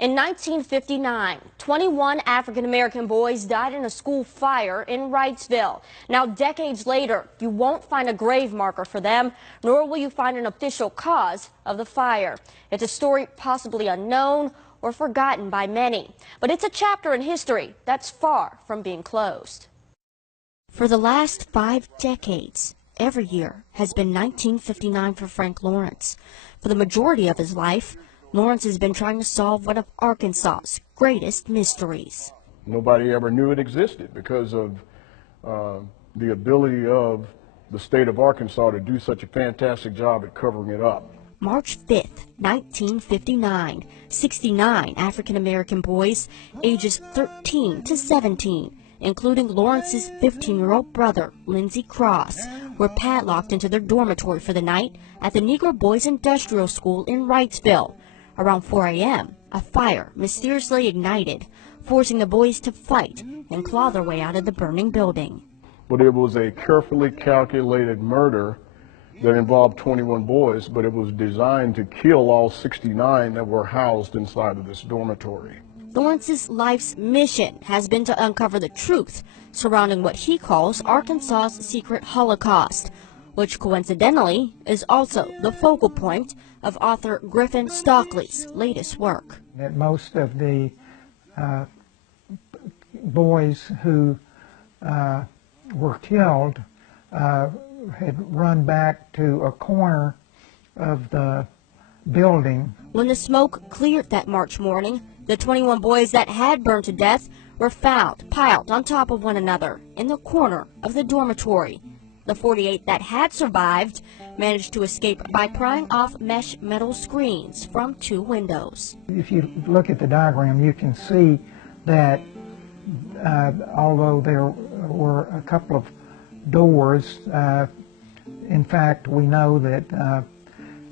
In 1959, 21 African-American boys died in a school fire in Wrightsville. Now, decades later, you won't find a grave marker for them, nor will you find an official cause of the fire. It's a story possibly unknown or forgotten by many, but it's a chapter in history that's far from being closed. For the last 5 decades, every year has been 1959 for Frank Lawrence. For the majority of his life, Lawrence has been trying to solve one of Arkansas's greatest mysteries. Nobody ever knew it existed because of the ability of the state of Arkansas to do such a fantastic job at covering it up. March 5th, 1959, 69 African-American boys, ages 13 to 17, including Lawrence's 15-year-old brother, Lindsey Cross, were padlocked into their dormitory for the night at the Negro Boys Industrial School in Wrightsville. Around 4 a.m., a fire mysteriously ignited, forcing the boys to fight and claw their way out of the burning building. But it was a carefully calculated murder that involved 21 boys, but it was designed to kill all 69 that were housed inside of this dormitory. Lawrence's life's mission has been to uncover the truth surrounding what he calls Arkansas's secret Holocaust, which coincidentally is also the focal point of author Griffin Stockley's latest work. That most of the boys who were killed had run back to a corner of the building. When the smoke cleared that March morning, the 21 boys that had burned to death were found piled on top of one another in the corner of the dormitory. The 48 that had survived managed to escape by prying off mesh metal screens from 2 windows. If you look at the diagram, you can see that although there were a couple of doors, in fact, we know that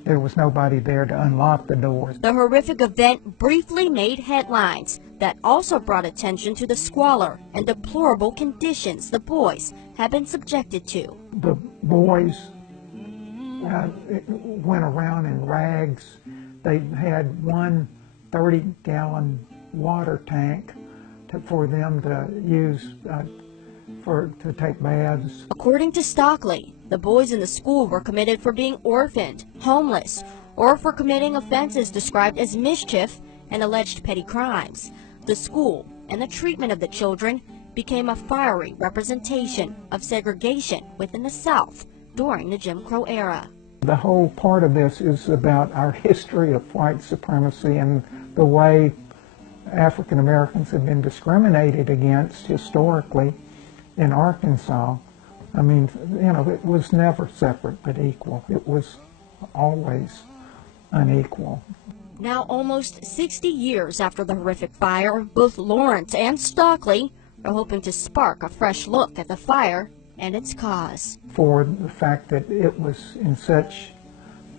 there was nobody there to unlock the doors. The horrific event briefly made headlines that also brought attention to the squalor and deplorable conditions the boys had been subjected to. The boys went around in rags. They had one 30-gallon water tank for them to use to take baths. According to Stockley, the boys in the school were committed for being orphaned, homeless, or for committing offenses described as mischief and alleged petty crimes. The school and the treatment of the children became a fiery representation of segregation within the South during the Jim Crow era. The whole part of this is about our history of white supremacy and the way African Americans have been discriminated against historically in Arkansas. I mean, you know, it was never separate but equal. It was always unequal. Now, almost 60 years after the horrific fire, both Lawrence and Stockley are hoping to spark a fresh look at the fire and its cause. For the fact that it was in such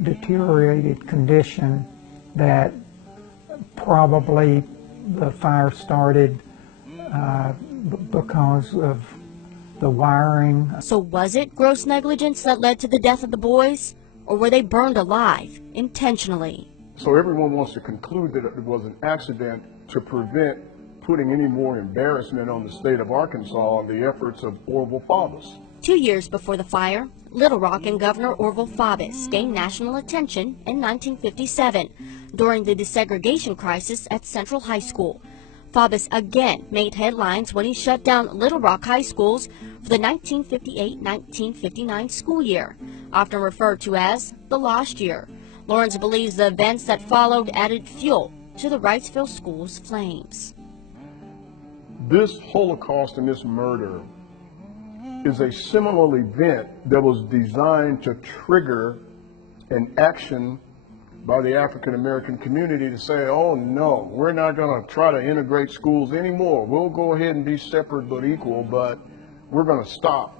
deteriorated condition that probably the fire started because of the wiring. So was it gross negligence that led to the death of the boys, or were they burned alive intentionally? So everyone wants to conclude that it was an accident to prevent putting any more embarrassment on the state of Arkansas and the efforts of Orville Faubus. 2 years before the fire, Little Rock and Governor Orville Faubus gained national attention in 1957 during the desegregation crisis at Central High School. Faubus again made headlines when he shut down Little Rock high schools for the 1958-1959 school year, often referred to as the lost year. Lawrence believes the events that followed added fuel to the Wrightsville school's flames. This Holocaust and this murder is a seminal event that was designed to trigger an action by the African American community to say, oh no, we're not going to try to integrate schools anymore. We'll go ahead and be separate but equal, but we're going to stop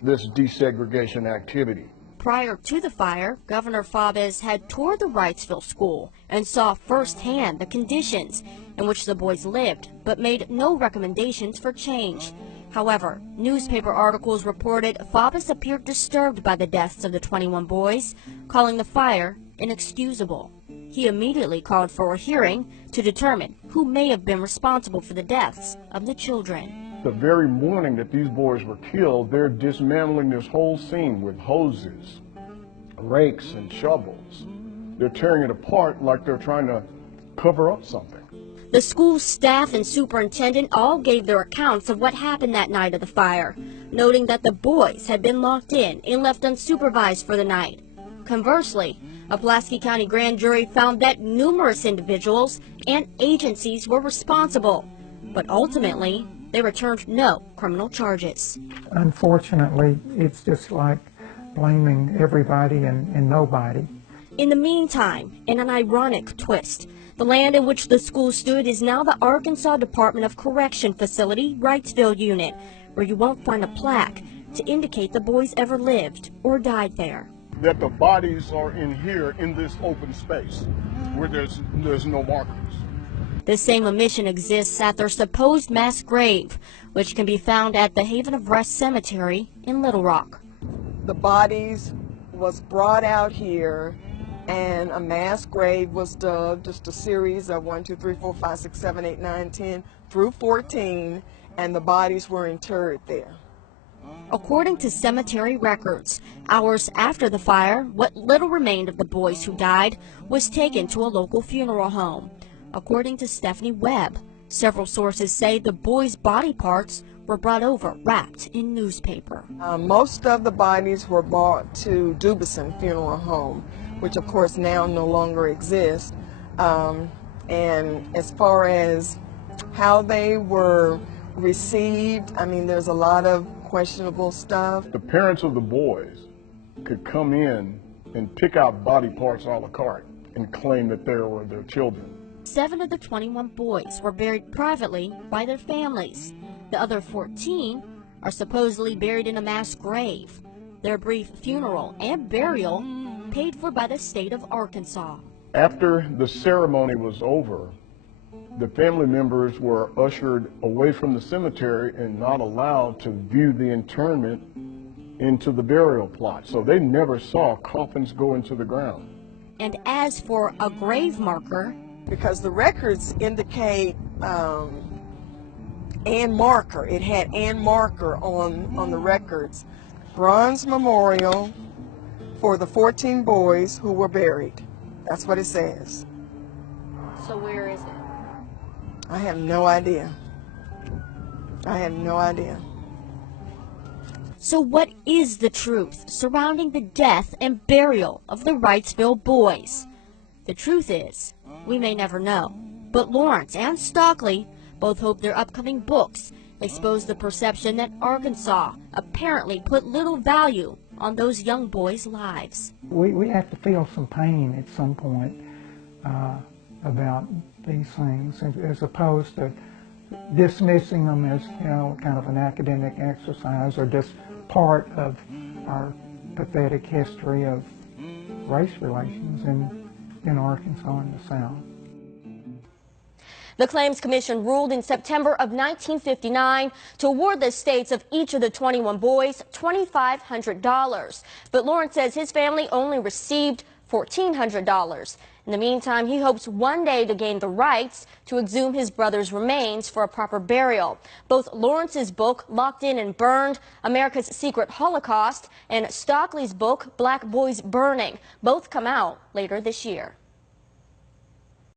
this desegregation activity. Prior to the fire, Governor Faubus had toured the Wrightsville school and saw firsthand the conditions in which the boys lived, but made no recommendations for change. However, newspaper articles reported Faubus appeared disturbed by the deaths of the 21 boys, calling the fire inexcusable. He immediately called for a hearing to determine who may have been responsible for the deaths of the children. The very morning that these boys were killed, they're dismantling this whole scene with hoses, rakes, and shovels. They're tearing it apart like they're trying to cover up something. The school staff and superintendent all gave their accounts of what happened that night of the fire, noting that the boys had been locked in and left unsupervised for the night. Conversely, a Pulaski County grand jury found that numerous individuals and agencies were responsible, but ultimately they returned no criminal charges. Unfortunately, it's just like blaming everybody and nobody. In the meantime, in an ironic twist, the land in which the school stood is now the Arkansas Department of Correction Facility, Wrightsville Unit, where you won't find a plaque to indicate the boys ever lived or died there. That the bodies are in here in this open space where there's no markers. This same omission exists at their supposed mass grave, which can be found at the Haven of Rest Cemetery in Little Rock. The bodies was brought out here and a mass grave was dug, just a series of 1, 2, 3, 4, 5, 6, 7, 8, 9, 10 through 14, and the bodies were interred there. According to cemetery records, hours after the fire, what little remained of the boys who died was taken to a local funeral home. According to Stephanie Webb, several sources say the boys' body parts were brought over wrapped in newspaper. Most of the bodies were brought to Dubison Funeral Home, which of course now no longer exists. And as far as how they were received, I mean, there's a lot of questionable stuff. The parents of the boys could come in and pick out body parts a la carte and claim that they were their children. 7 of the 21 boys were buried privately by their families. The other 14 are supposedly buried in a mass grave. Their brief funeral and burial paid for by the state of Arkansas. After the ceremony was over, the family members were ushered away from the cemetery and not allowed to view the interment into the burial plot. So they never saw coffins go into the ground. And as for a grave marker, because the records indicate Ann Marker. It had Ann Marker on the records. Bronze memorial for the 14 boys who were buried. That's what it says. so where is it? I have no idea. I have no idea. So what is the truth surrounding the death and burial of the Wrightsville boys? The truth is, we may never know. But Lawrence and Stockley both hope their upcoming books expose the perception that Arkansas apparently put little value on those young boys' lives. We have to feel some pain at some point about these things, as opposed to dismissing them as, you know, kind of an academic exercise or just part of our pathetic history of race relations in Arkansas and the South. The Claims Commission ruled in September of 1959 to award the estates of each of the 21 boys $2,500. But Lawrence says his family only received $1,400. In the meantime, he hopes one day to gain the rights to exhume his brother's remains for a proper burial. Both Lawrence's book, Locked In and Burned, America's Secret Holocaust, and Stockley's book, Black Boys Burning, both come out later this year.